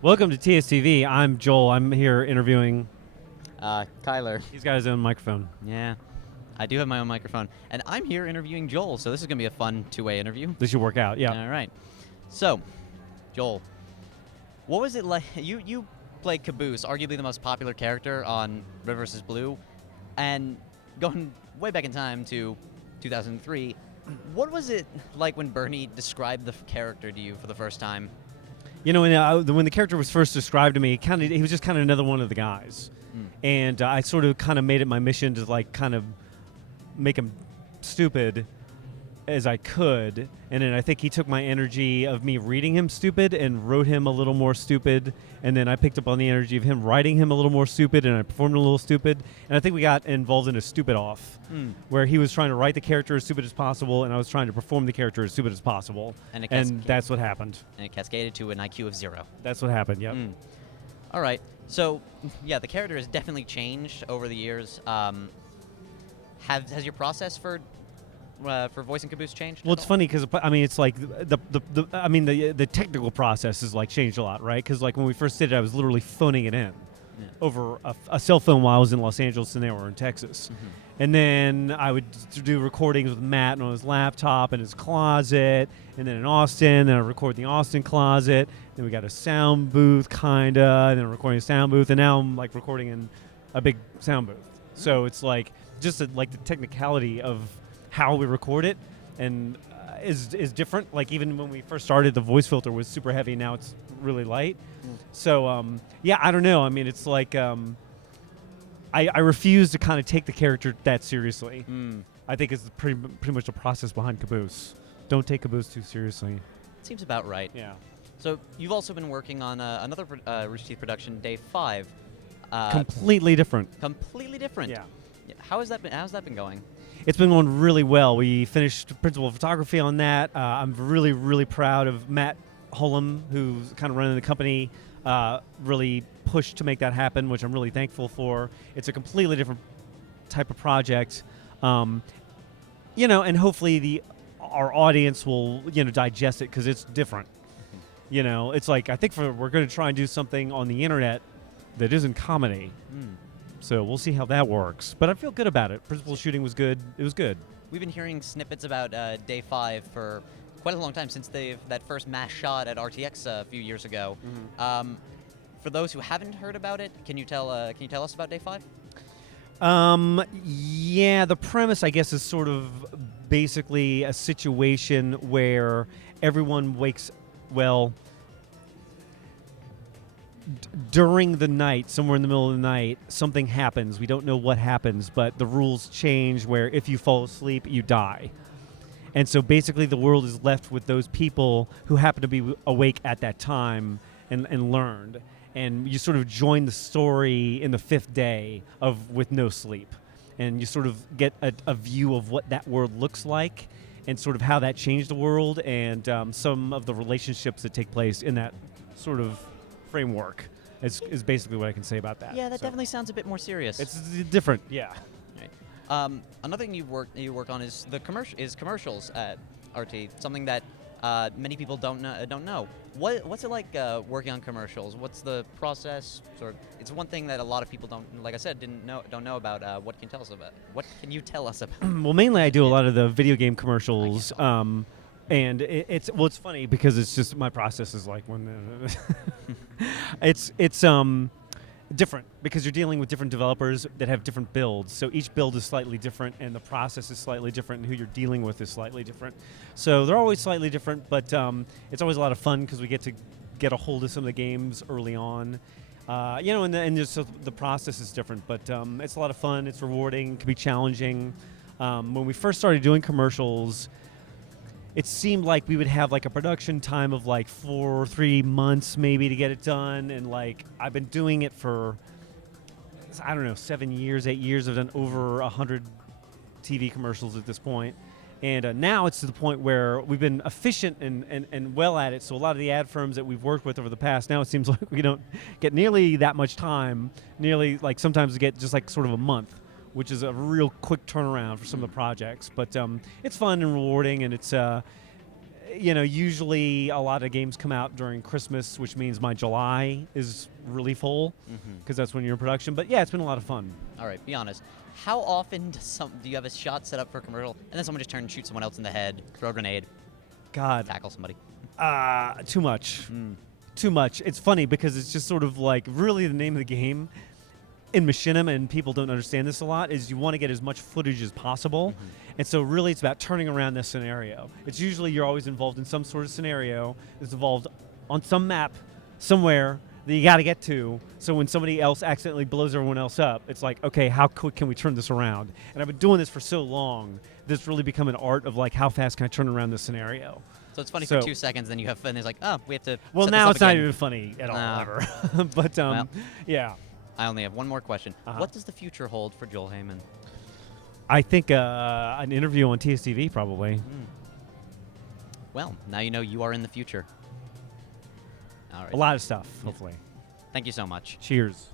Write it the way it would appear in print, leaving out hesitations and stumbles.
Welcome to TSTV. I'm Joel. I'm here interviewing. Kyler. He's got his own microphone. Yeah, I do have my own microphone. And I'm here interviewing Joel, so this is going to be a fun two-way interview. This should work out, yeah. All right. So, Joel, what was it like? You played Caboose, arguably the most popular character on Red vs. Blue, and going way back in time to 2003, what was it like when Bernie described the character to you for the first time? You know, when the character was first described to me, he was just kind of another one of the guys. And I sort of kind of made it my mission to like kind of make him stupid as I could. And then I think he took my energy of me reading him stupid and wrote him a little more stupid. And then I picked up on the energy of him writing him a little more stupid, and I performed a little stupid. And I think we got involved in a stupid off, where he was trying to write the character as stupid as possible, and I was trying to perform the character as stupid as possible. And that's what happened. And it cascaded to an IQ of 0. That's what happened, yep. All right. So, yeah, the character has definitely changed over the years. Has your process for voicing Caboose changed? Well, it's funny because I mean, it's like the technical process has like changed a lot, right? Because like when we first did it, I was literally phoning it in over a cell phone while I was in Los Angeles and they were in Texas, and then I would do recordings with Matt on his laptop in his closet, and then in Austin, and I record in the Austin closet. Then we got a sound booth, kinda, and then recording a sound booth, and now I'm like recording in a big sound booth. So it's like just like the technicality of how we record it, and is different. Like even when we first started, the voice filter was super heavy. Now it's really light. So yeah, I don't know. I mean, it's like I refuse to kind of take the character that seriously. I think it's pretty much the process behind Caboose. Don't take Caboose too seriously. Seems about right. Yeah. So you've also been working on another Rooster Teeth production, Day 5. Completely different. Completely different. Yeah. How's that been going? It's been going really well. We finished principal photography on that. I'm really, really proud of Matt Hullum, who's kind of running the company, really pushed to make that happen, which I'm really thankful for. It's a completely different type of project, you know, and hopefully our audience will, you know, digest it because it's different. You know, it's like I think we're going to try and do something on the internet that isn't comedy. So we'll see how that works. But I feel good about it. Principal shooting was good. It was good. We've been hearing snippets about Day 5 for quite a long time, since that first mass shot at RTX a few years ago. For those who haven't heard about it, can you tell us about Day 5? Yeah, the premise, I guess, is sort of basically a situation where everyone wakes, during the night, somewhere in the middle of the night, something happens. We don't know what happens, but the rules change where if you fall asleep, you die. And so basically the world is left with those people who happen to be awake at that time and learned. And you sort of join the story in the 5th day with no sleep. And you sort of get a view of what that world looks like and sort of how that changed the world, and some of the relationships that take place in that sort of framework is basically what I can say about that. Yeah, that definitely sounds a bit more serious. It's different, yeah. Right. Another thing you work on is commercials at RT. Something that many people don't know. What's it like working on commercials? What's the process? It's one thing that a lot of people don't know about. What can you tell us about? What can you tell us about? Well, mainly I do a lot of the video game commercials. And it's funny because it's just my process is like when it's different because you're dealing with different developers that have different builds. So each build is slightly different, and the process is slightly different, and who you're dealing with is slightly different. So they're always slightly different, but it's always a lot of fun because we get to get a hold of some of the games early on. You know, and just the process is different, but it's a lot of fun. It's rewarding. It can be challenging. When we first started doing commercials, it seemed like we would have like a production time of like 4 or 3 months maybe to get it done, and like I've been doing it for, I don't know, 7 years, 8 years. I've done over 100 TV commercials at this point. And now it's to the point where we've been efficient and well at it. So a lot of the ad firms that we've worked with over the past, now it seems like we don't get nearly that much time, nearly like sometimes we get just like sort of a month which is a real quick turnaround for some of the projects. But it's fun and rewarding, and it's usually a lot of games come out during Christmas, which means my July is really full because that's when you're in production. But yeah, it's been a lot of fun. All right, be honest. How often do you have a shot set up for a commercial, and then someone just turn and shoot someone else in the head, throw a grenade, God, tackle somebody? too much. Too much. It's funny because it's just sort of like really the name of the game in machinima, and people don't understand this a lot, is you want to get as much footage as possible. And so really it's about turning around this scenario. It's usually you're always involved in some sort of scenario that's involved on some map somewhere that you got to get to. So when somebody else accidentally blows everyone else up, it's like, okay, how quick can we turn this around? And I've been doing this for so long, this really become an art of like, how fast can I turn around this scenario? So it's funny for 2 seconds, then you have, and it's like, oh, we have to. Well, set now this it's up not again. even funny at all, ever. But Well. yeah. I only have one more question. What does the future hold for Joel Heyman? I think an interview on TSTV probably. Well, now you know you are in the future. All right. A lot of stuff, hopefully. Thank you so much. Cheers.